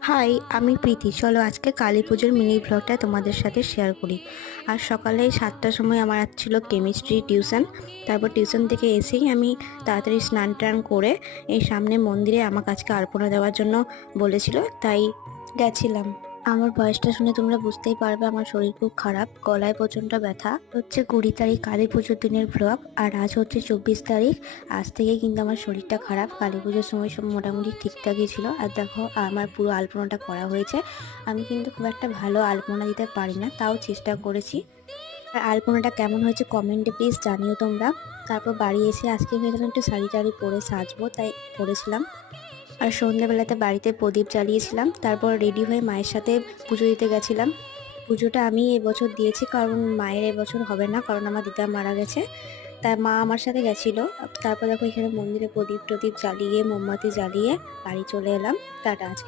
High, আমি প্রীতি। চলো আজকে কালী পুজোর মিনি ব্লগটা তোমাদের সাথে শেয়ার করি। আর সকালে 7টার সময় আমার ছিল কেমিস্ট্রি টিউশন। তারপর টিউশন থেকে এসেই আমি তাড়াতাড়ি স্নান টান করে এই সামনে মন্দিরে আমাকে আজকে আলপনা দেওয়ার জন্য বলেছিল, তাই গেছিলাম। আমার বয়সটা শুনে তোমরা বুঝতেই পারবে আমার শরীর খুব খারাপ, গলায় প্রচণ্ড ব্যথা। হচ্ছে 20 তারিখ কালী পুজোর দিনের ব্লগ, আর আজ হচ্ছে 24 তারিখ। আজ থেকেই কিন্তু আমার শরীরটা খারাপ। কালী পুজোর সময় সব মোটামুটি ঠিকঠাকই ছিল। আর দেখো আমার পুরো আলপনাটা করা হয়েছে। আমি কিন্তু খুব একটা ভালো আলপনা দিতে পারি না, তাও চেষ্টা করেছি। আর আলপনাটা কেমন হয়েছে কমেন্টে প্লিজ জানিও তোমরা। তারপর বাড়ি এসে আজকে ভেবেছিলাম একটু শাড়ি টাড়ি পরে সাজবো, তাই পরেছিলাম। আর সন্ধ্যাবেলাতে বাড়িতে প্রদীপ জ্বালিয়েছিলাম। তারপর রেডি হয়ে মায়ের সাথে পুজো দিতে গেছিলাম। পুজোটা আমি এবছর দিয়েছি, কারণ মায়ের এবছর হবে না, কারণ আমার দিদা মারা গেছে। তাই মা আমার সাথে গেছিলো। তারপর দেখো এখানে মন্দিরে প্রদীপ টদীপ জ্বালিয়ে মোমবাতি জ্বালিয়ে বাড়ি চলে এলাম। টাটা। আজকে